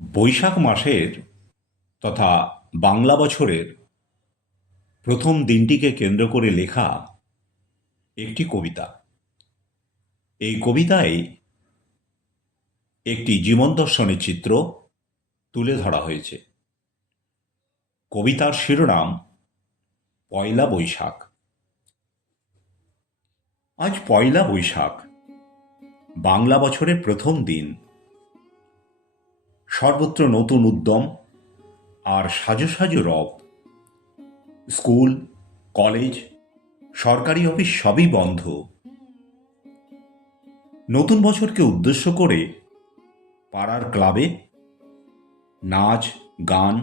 বৈশাখ মাসের তথা বাংলা বছরের প্রথম দিনটিকে কেন্দ্র করে লেখা একটি কবিতা। এই কবিতায় একটি জীবন দর্শনের চিত্র তুলে ধরা হয়েছে। কবিতার শিরোনাম পয়লা বৈশাখ। আজ পয়লা বৈশাখ, বাংলা বছরের প্রথম দিন। সর্বত্র নতুন উদ্যম আর সাজো সাজো রব। স্কুল, কলেজ, সরকারি অফিস সবই বন্ধ। নতুন বছরকে উদ্দেশ্য করে পাড়ার ক্লাবে নাচ, গান,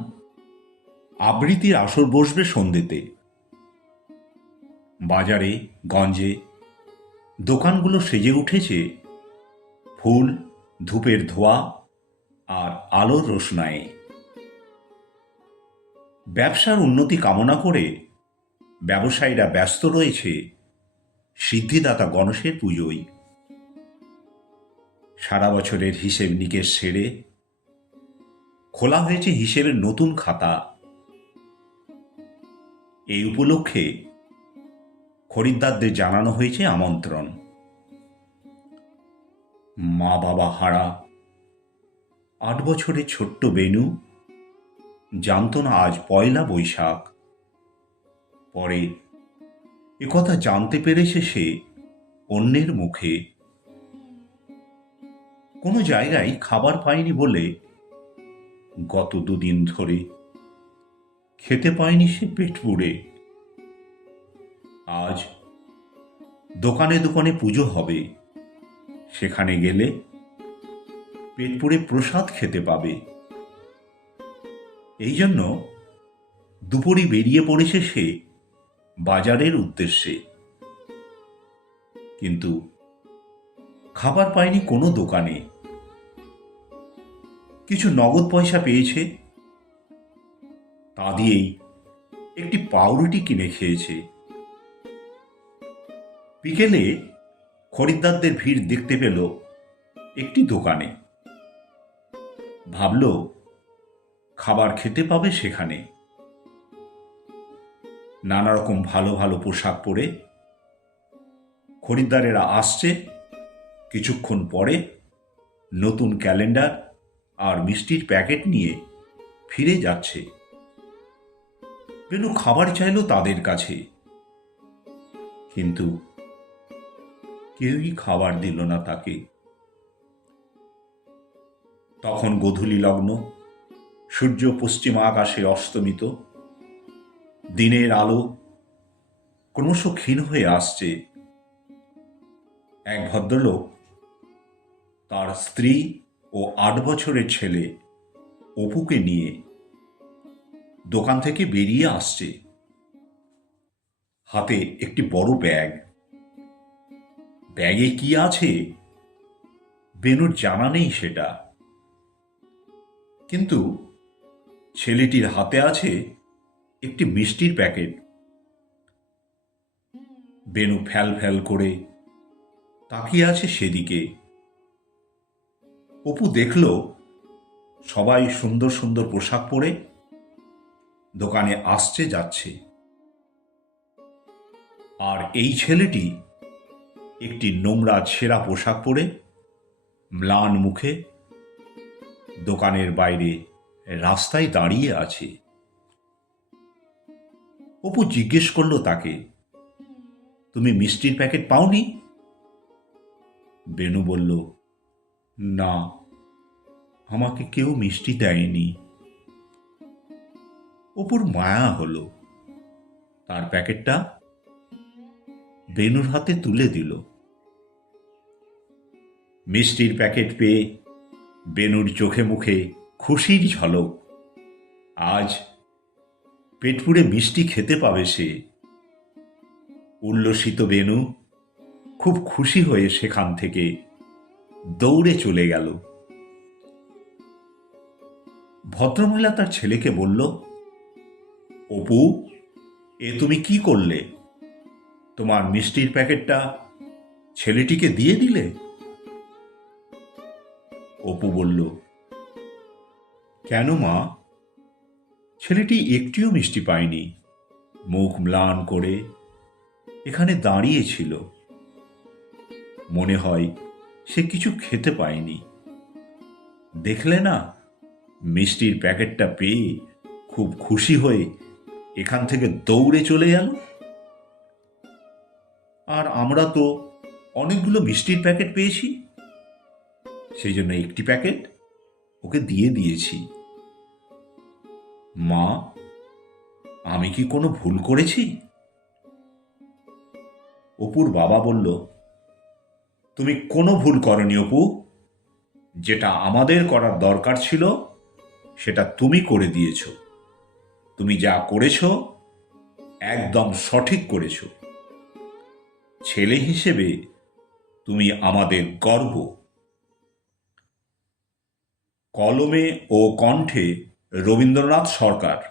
আবৃত্তির আসর বসবে সন্ধ্যেতে। বাজারে গঞ্জে দোকানগুলো সেজে উঠেছে ফুল, ধূপের ধোঁয়া আর আলোর রোশনায়ে। ব্যবসার উন্নতি কামনা করে ব্যবসায়ীরা ব্যস্ত রয়েছে সিদ্ধিদাতা গণেশের পুজোয়। সারা বছরের হিসেব নিকেশ সেরে খোলা হয়েছে হিসেবের নতুন খাতা। এই উপলক্ষে খরিদ্দারদের জানানো হয়েছে আমন্ত্রণ। মা বাবা হারা 8 বছরের ছোট্ট বেনু জানত না আজ পয়লা বৈশাখ। পরে একথা জানতে পেরেছে সে অন্যের মুখে। কোনো জায়গায় খাবার পায়নি বলে গত 2 দিন ধরে খেতে পায়নি সে পেট পুড়ে। আজ দোকানে দোকানে পুজো হবে, সেখানে গেলে পেট পুড়ে প্রসাদ খেতে পাবে। এই জন্য দুপুরে বেরিয়ে পড়েছে সে বাজারের উদ্দেশ্যে। কিন্তু খাবার পায়নি কোনো দোকানে। কিছু নগদ পয়সা পেয়েছে, তা দিয়েই একটি পাউরুটি কিনে খেয়েছে। বিকেলে খরিদ্দারদের ভিড় দেখতে পেল একটি দোকানে। ভাবল খাবার খেতে পাবে সেখানে। নানা রকম ভালো ভালো পোশাক পরে খরিদ্দারেরা আসছে। কিছুক্ষণ পরে নতুন ক্যালেন্ডার আর মিষ্টির প্যাকেট নিয়ে ফিরে যাচ্ছে। বেনু খাবার চাইল তাদের কাছে, কিন্তু কেউই খাবার দিল না তাকে। তখন গোধূলি লগ্ন, সূর্য পশ্চিম আকাশে অস্তমিত। দিনের আলো ক্রমশ ক্ষীণ হয়ে আসছে। এক ভদ্রলোক তার স্ত্রী ও 8 বছরের ছেলে অপুকে নিয়ে দোকান থেকে বেরিয়ে আসছে। হাতে একটি বড় ব্যাগ। ব্যাগে কি আছে বেনুর জানা নেই সেটা, কিন্তু ছেলেটির হাতে আছে একটি মিষ্টির প্যাকেট। বেনু ফ্যাল ফ্যাল করে তাকিয়ে আছে সেদিকে। অপু দেখল সবাই সুন্দর সুন্দর পোশাক পরে দোকানে আসছে যাচ্ছে, আর এই ছেলেটি একটি নোংরা ছেঁড়া পোশাক পরে ম্লান মুখে দোকানের বাইরে রাস্তায় দাঁড়িয়ে আছে। অপু জিজ্ঞেস করল তাকে, তুমি মিষ্টির প্যাকেট পাওনি? বেনু বলল, না, আমাকে কেউ মিষ্টি দেয়নি। অপুর মায়া হলো, তার প্যাকেটটা বেনুর হাতে তুলে দিল। মিষ্টির প্যাকেট পেয়ে বেনুর চোখে মুখে খুশির ঝলক। আজ পেট পুড়ে মিষ্টি খেতে পাবে সে। উল্লসিত বেনু খুব খুশি হয়ে সেখান থেকে দৌড়ে চলে গেল। ভদ্রমহিলা তার ছেলেকে বলল, অপু, এ তুমি কি করলে? তোমার মিষ্টির প্যাকেটটা ছেলেটিকে দিয়ে দিলে? অপু বলল, কেন মা? ছেলেটি একটিও মিষ্টি পায়নি। মুখ ম্লান করে এখানে দাঁড়িয়েছিল। মনে হয় সে কিছু খেতে পায়নি। দেখলে না, মিষ্টির প্যাকেটটা পেয়ে খুব খুশি হয়ে এখান থেকে দৌড়ে চলে গেল। আর আমরা তো অনেকগুলো মিষ্টির প্যাকেট পেয়েছি, সেই জন্য একটি প্যাকেট ওকে দিয়ে দিয়েছি। মা, আমি কি কোনো ভুল করেছি? অপুর বাবা বলল, তুমি কোনো ভুল করনি অপু। যেটা আমাদের করার দরকার ছিল সেটা তুমি করে দিয়েছ। তুমি যা করেছ একদম সঠিক করেছ। ছেলে হিসেবে তুমি আমাদের গর্ব। কলমে ও কণ্ঠে রবীন্দ্রনাথ সরকার।